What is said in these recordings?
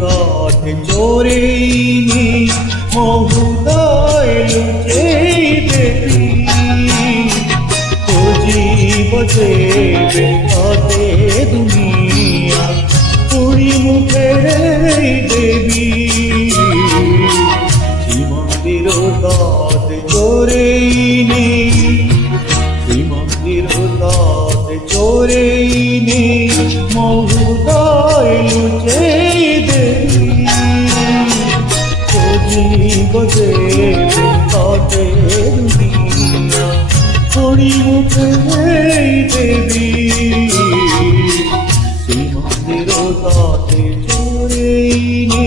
কাঠে চোরেইনি মহুদায় লুচে দেবী খুঁজিব যে বেকাতে দুনিয়া পুরী মুখের দেবী শ্রীমন্দির কাঠে চোরেইনি শ্রীমন্দির কাঠে চোরেইনি মহুদায় লুচে দেবী খুঁজিব যে বেকাতে দুনিয়া পুরী মুখের দেবী শ্রীমন্দির কাঠে চোরেইনি।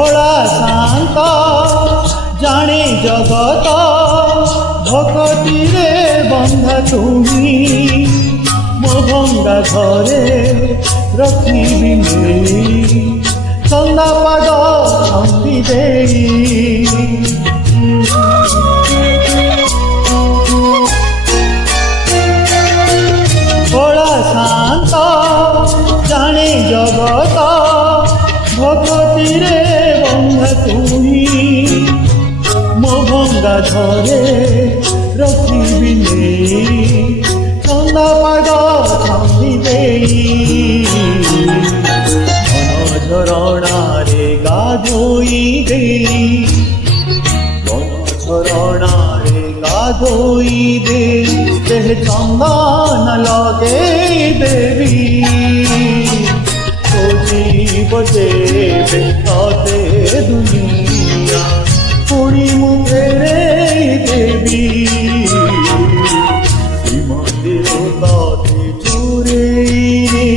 ওরা শান্ত জানে জগত ভকতিরে বন্ধা তুমি মো ভঙ্গা ঘরে রখিবি নেই চন্দা পাদ ছন্দি দেই ওরা শান্ত জানে জগত ভকতিরে বন্ধা তুমি মো ভঙ্গা ঘরে রখিবি নেই চন্দা পাদ ছন্দি দেই মন ঝরଣାরে গাধোই দেই মন ঝরଣାরে গাধোই দেই দেহ চন্দন লগেই দেবী খুঁজিব যে বেকাতে দুনিয়া পুরী মুখের দেবী শ্রীমন্দির কাঠে চোরেইনি।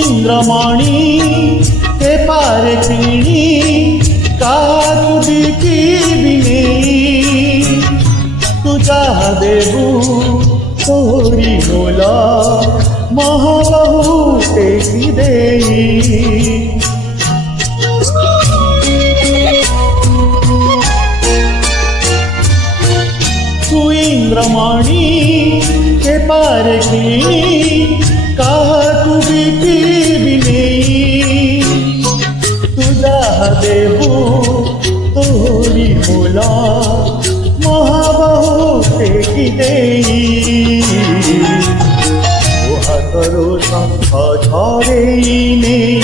ইন্দ্রমণি কে পারে চিনি কাহাকু বিকিবি নেই তু যাহা দেবু তোরি মোলা মহাবাহু টেকি দেই তু ইন্দ্রমণি কে পারে চিনি কাহাকু বিকিবি নেই তু যাহা দেবু তোরি মোলা মহাবাহু টেকি দেই ও হাতরো শঙ্খ ছড়েই নেই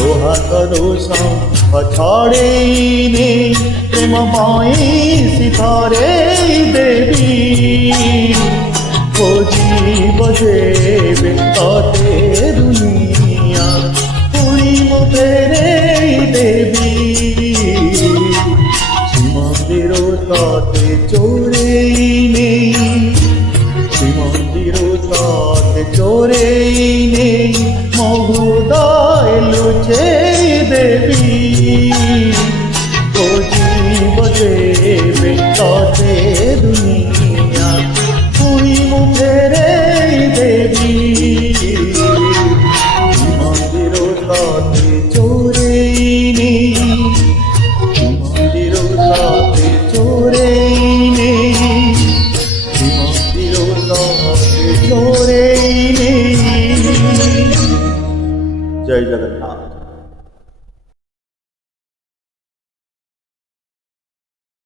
ও হাতরো শঙ্খ ছড়েই নেই প্রেম বইসি ধরে দেবী খুঁজিব যে বেকাতে দুনিয়া পুরী মুখের দেবী শ্রীমন্দির কাঠে চোরেইনি শ্রীমন্দির কাঠে চোরেইনি